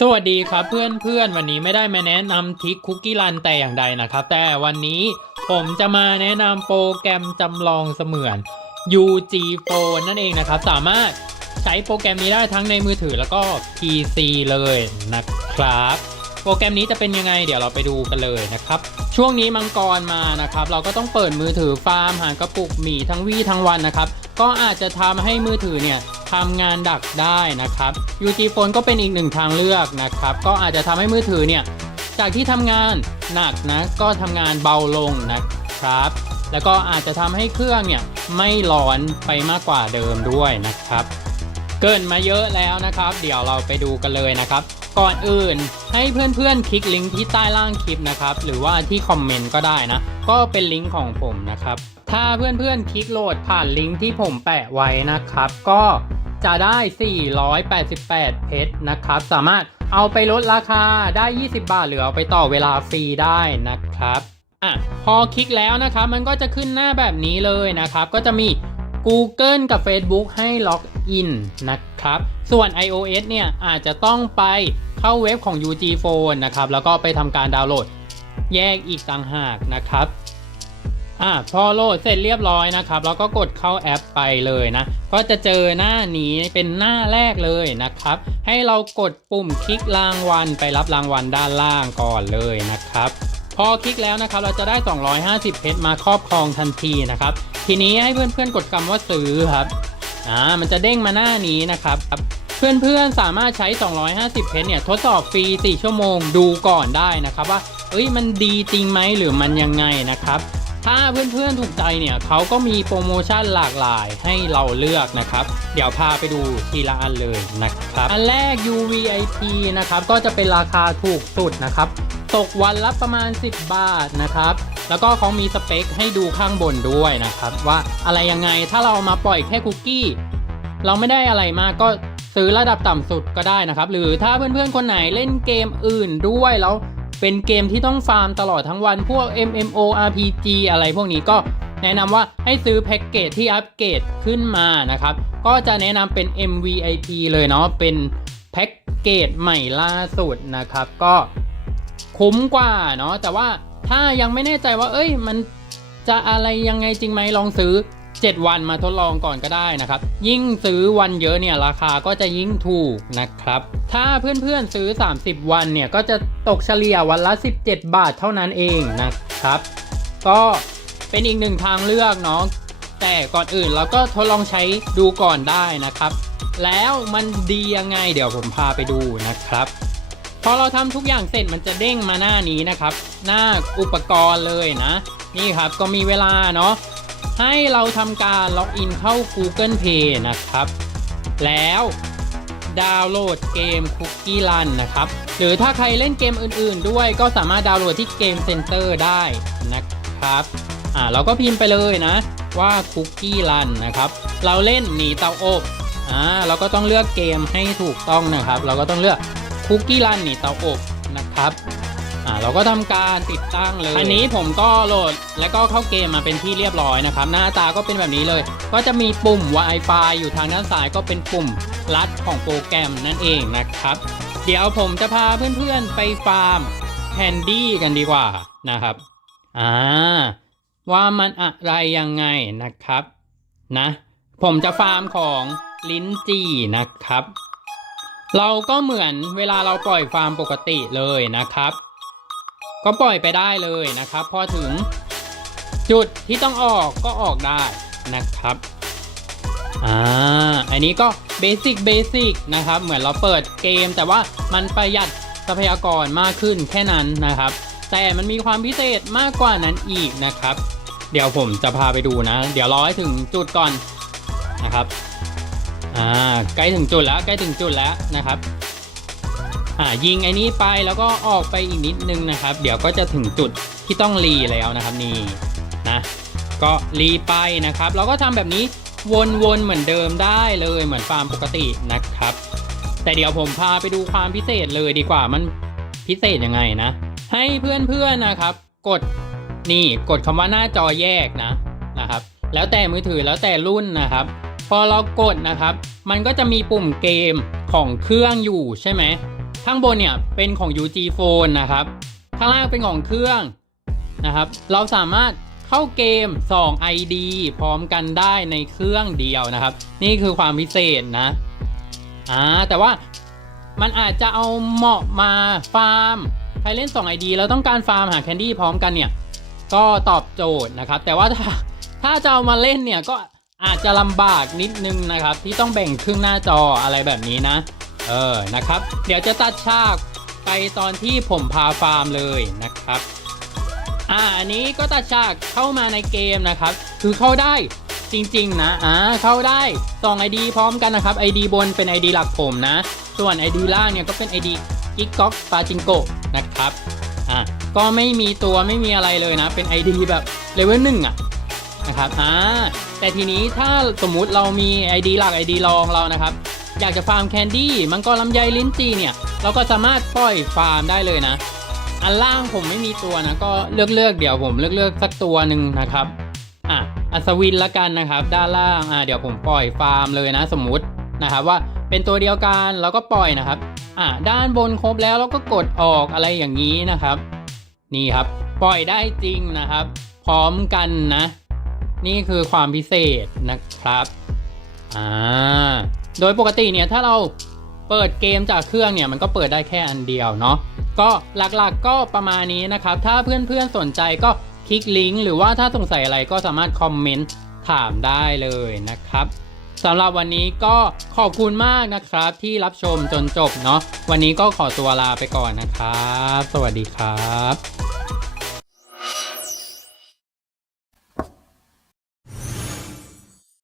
สวัสดีครับเพื่อนเพื่อนๆวันนี้ไม่ได้มาแนะนำทริคคุกกี้รันแต่อย่างใดนะครับ แต่วันนี้ผมจะมาแนะนำโปรแกรมจำลองเสมือน UG Phone นั่นเองนะครับ สามารถใช้โปรแกรมนี้ได้ทั้งในมือถือแล้วก็ PC เลยนะครับ โปรแกรมนี้จะเป็นยังไง เดี๋ยวเราไปดูกันเลยนะครับ ช่วงนี้มังกรมานะครับ เราก็ต้องเปิดมือถือฟาร์มหากระปุกหมีทั้งวี่ทั้งวันนะครับ ก็อาจจะทำให้มือถือเนี่ย ทำงานดักได้นะครับ UG Phone ก็เป็นอีกหนึ่งทางเลือกนะครับ ก็อาจจะทำให้มือถือเนี่ย จากที่ทำงานหนักนะ ก็ทำงานเบาลงนะครับ แล้วก็อาจจะทำให้เครื่องเนี่ยไม่ร้อนไปมากกว่าเดิมด้วยนะครับ เกินมาเยอะแล้วนะครับ เดี๋ยวเราไปดูกันเลยนะครับ ก่อนอื่นให้เพื่อนๆคลิกลิงก์ที่ใต้ล่างคลิปนะครับ หรือว่าที่คอมเมนต์ก็ได้นะ ก็เป็นลิงก์ของผมนะครับ ถ้าเพื่อนๆคลิกโหลดผ่านลิงก์ที่ผมแปะไว้นะครับ ก็จะได้ 488 เพชรนะครับ สามารถเอาไปลดราคาได้ 20 บาทหรือเอาไปต่อเวลาฟรีได้นะครับอะพอคลิกแล้วนะครับมันก็จะขึ้นหน้าแบบนี้เลยนะครับ ก็จะมี Google กับ Facebook ให้ล็อกอินนะครับ ส่วน iOS เนี่ยอาจจะต้องไปเข้าเว็บของ UG Phone นะครับ แล้วก็ไปทำการดาวน์โหลด แยกอีกต่างหากนะครับอะพอโหลดเสร็จเรียบร้อยนะครับแล้วก็กดเข้าแอปไปเลยนะ ก็จะเจอหน้านี้เป็นหน้าแรกเลยนะครับ ให้เรากดปุ่มคลิกรางวัลไปรับรางวัลด้านล่างก่อนเลยนะครับ พอคลิกแล้วนะครับเราจะได้ 250 เพชรมาครอบครองทันทีนะครับ ทีนี้ให้เพื่อนๆกดคำว่าซื้อครับอ่ามันจะเด้งมาหน้านี้นะครับเพื่อนๆสามารถใช้ 250 เพชรเนี่ยทดสอบฟรี 4 ชั่วโมงดูก่อนได้นะครับว่า เอ้ยมันดีจริงไหมหรือมันยังไงนะครับ ถ้าเพื่อนๆถูกใจเนี่ยเขาก็มีโปรโมชั่นหลากหลายให้เราเลือกนะครับ เดี๋ยวพาไปดูทีละอันเลยนะครับ อันแรก UVIP นะครับก็จะเป็นราคาถูกสุดนะครับตกวันละประมาณ 10 บาทนะครับ แล้วก็เขามีสเปคให้ดูข้างบนด้วยนะครับ ว่าอะไรยังไงถ้าเรามาปล่อยแค่คุกกี้ เราไม่ได้อะไรมากก็ซื้อระดับต่ำสุดก็ได้นะครับ หรือถ้าเพื่อนๆคนไหนเล่นเกมอื่นด้วยแล้ว เป็นเกมที่ต้องฟาร์มตลอดทั้งวันพวก MMO RPG อะไรพวกนี้ก็แนะนำว่าให้ซื้อแพ็กเกจที่อัปเกรดขึ้นมานะครับ ก็จะแนะนำเป็น MVIP เลยเนาะเป็นแพ็กเกจใหม่ล่าสุดนะครับ ก็คุ้มกว่าเนาะแต่ว่าถ้ายังไม่แน่ใจว่า เอ้ยมันจะอะไรยังไงจริงไหมลองซื้อ 7 วันมาทดลองก่อนก็ได้นะครับ ยิ่งซื้อวันเยอะเนี่ยราคาก็จะยิ่งถูกนะครับ ถ้าเพื่อนๆซื้อ 30 วันเนี่ยก็จะตกเฉลี่ยวันละ 17 บาทเท่านั้นเองนะครับ ก็เป็นอีกหนึ่งทางเลือกเนาะแต่ก่อนอื่นเราก็ทดลองใช้ดูก่อนได้นะครับ แล้วมันดียังไงเดี๋ยวผมพาไปดูนะครับพอเราทำทุกอย่างเสร็จมันจะเด้งมาหน้านี้นะครับ หน้าอุปกรณ์เลยนะ นี่ครับก็มีเวลาเนาะ ให้เราทำการล็อกอินเข้า Google Play นะครับ แล้วดาวน์โหลดเกม Cookie Run นะครับ หรือถ้าใครเล่นเกมอื่นๆ ด้วยก็สามารถดาวน์โหลดที่เกมเซ็นเตอร์ได้นะครับ อ่าเราก็พิมพ์ไปเลยนะว่า Cookie Run นะครับ เราเล่นหนีเตาอบอ่าเราก็ต้องเลือกเกมให้ถูกต้องนะครับ เราก็ต้องเลือก Cookie Run หนีเตาอบนะครับ อ่าเราก็ทำการติดตั้งเลย อันนี้ผมก็โหลดและก็เข้าเกมมาเป็นที่เรียบร้อยนะครับ หน้าตาก็เป็นแบบนี้เลย ก็จะมีปุ่ม Wi-Fi อยู่ทางด้านซ้ายก็เป็นปุ่มลัดของโปรแกรมนั่นเองนะครับ เดี๋ยวผมจะพาเพื่อนๆไปฟาร์มแคนดี้กันดีกว่านะครับ อ่า ว่ามันอะไรยังไงนะครับ นะ ผมจะฟาร์มของลิ้นจี่นะครับ เราก็เหมือนเวลาเราปล่อยฟาร์มปกติเลยนะครับ ก็ปล่อยไปได้เลยนะครับ พอถึงจุดที่ต้องออกก็ออกได้นะครับอ่าอันนี้ก็เบสิกเบสิกนะครับ เหมือนเราเปิดเกม แต่ว่ามันประหยัดทรัพยากรมากขึ้นแค่นั้นนะครับ แต่มันมีความพิเศษมากกว่านั้นอีกนะครับ เดี๋ยวผมจะพาไปดูนะ เดี๋ยวรอให้ถึงจุดก่อนนะครับอ่าใกล้ถึงจุดแล้วใกล้ถึงจุดแล้วนะครับ อ่ายิงไอ้นี้ไปแล้วก็ออกไปอีกนิดนึงนะครับ เดี๋ยวก็จะถึงจุดที่ต้องรีแล้วนะครับนี่นะก็รีไปนะครับ เราก็ทำแบบนี้วนๆเหมือนเดิมได้เลยเหมือนฟาร์มปกตินะครับ แต่เดี๋ยวผมพาไปดูความพิเศษเลยดีกว่ามันพิเศษยังไงนะ ให้เพื่อนๆนะครับ กดนี่กดคำว่าหน้าจอแยกนะนะครับ แล้วแต่มือถือแล้วแต่รุ่นนะครับ พอเรากดนะครับ มันก็จะมีปุ่มเกมของเครื่องอยู่ใช่ไหม ข้างบนเนี่ยเป็นของ UG Phone นะครับ ข้างล่างเป็นของเครื่องนะครับ เราสามารถเข้าเกม 2 ID พร้อมกันได้ในเครื่องเดียวนะครับ นี่คือความพิเศษนะอ่าแต่ว่ามันอาจจะเอาเหมาะมาฟาร์มใครเล่น 2 ID แล้วต้องการฟาร์มหาแคนดี้พร้อมกันเนี่ย ก็ตอบโจทย์นะครับ แต่ว่าถ้าถ้าจะเอามาเล่นเนี่ยก็อาจจะลำบากนิดนึงนะครับ ที่ต้องแบ่งครึ่งหน้าจออะไรแบบนี้นะ เออนะครับ เดี๋ยวจะตัดฉากไปตอนที่ผมพาฟาร์มเลยนะครับ อ่าอันนี้ก็ตัดฉากเข้ามาในเกมนะครับ คือเข้าได้จริง ๆ นะ อ่า เข้าได้2 ID พร้อมกันนะครับ ID บนเป็น ID หลักผมนะ ส่วน ID ล่างเนี่ยก็เป็น ID กิกก๊อกปาจิงโกนะครับ อ่าก็ไม่มีตัวไม่มีอะไรเลยนะ เป็น ID แบบเลเวลหนึ่งอะนะครับ อ่า แต่ทีนี้ถ้าสมมุติเรามี ID หลัก ID รองเรานะครับ อยากจะฟาร์มแคนดี้มังกรลำไยลิ้นจีเนี่ย เราก็สามารถปล่อยฟาร์มได้เลยนะ อันล่างผมไม่มีตัวนะ ก็เลือกเลือกๆเดี๋ยวผมเลือกเลือกๆสักตัวหนึ่งนะครับอะอัศวินละกันนะครับ ด้านล่างอะเดี๋ยวผมปล่อยฟาร์มเลยนะ สมมุตินะครับว่าเป็นตัวเดียวกันแล้วก็ปล่อยนะครับอะด้านบนครบแล้วเราก็กดออกอะไรอย่างนี้นะครับ นี่ครับ ปล่อยได้จริงนะครับ พร้อมกันนะ นี่คือความพิเศษนะครับอ่า โดยปกติเนี่ยถ้าเราเปิดเกมจากเครื่องเนี่ยมันก็เปิดได้แค่อันเดียวเนาะก็หลักๆก็ประมาณนี้นะครับ ถ้าเพื่อนๆสนใจก็คลิกลิงก์หรือว่าถ้าสงสัยอะไรก็สามารถคอมเมนต์ถามได้เลยนะครับสำหรับวันนี้ก็ขอบคุณมากนะครับที่รับชมจนจบเนาะวันนี้ก็ขอตัวลาไปก่อนนะครับ สวัสดีครับ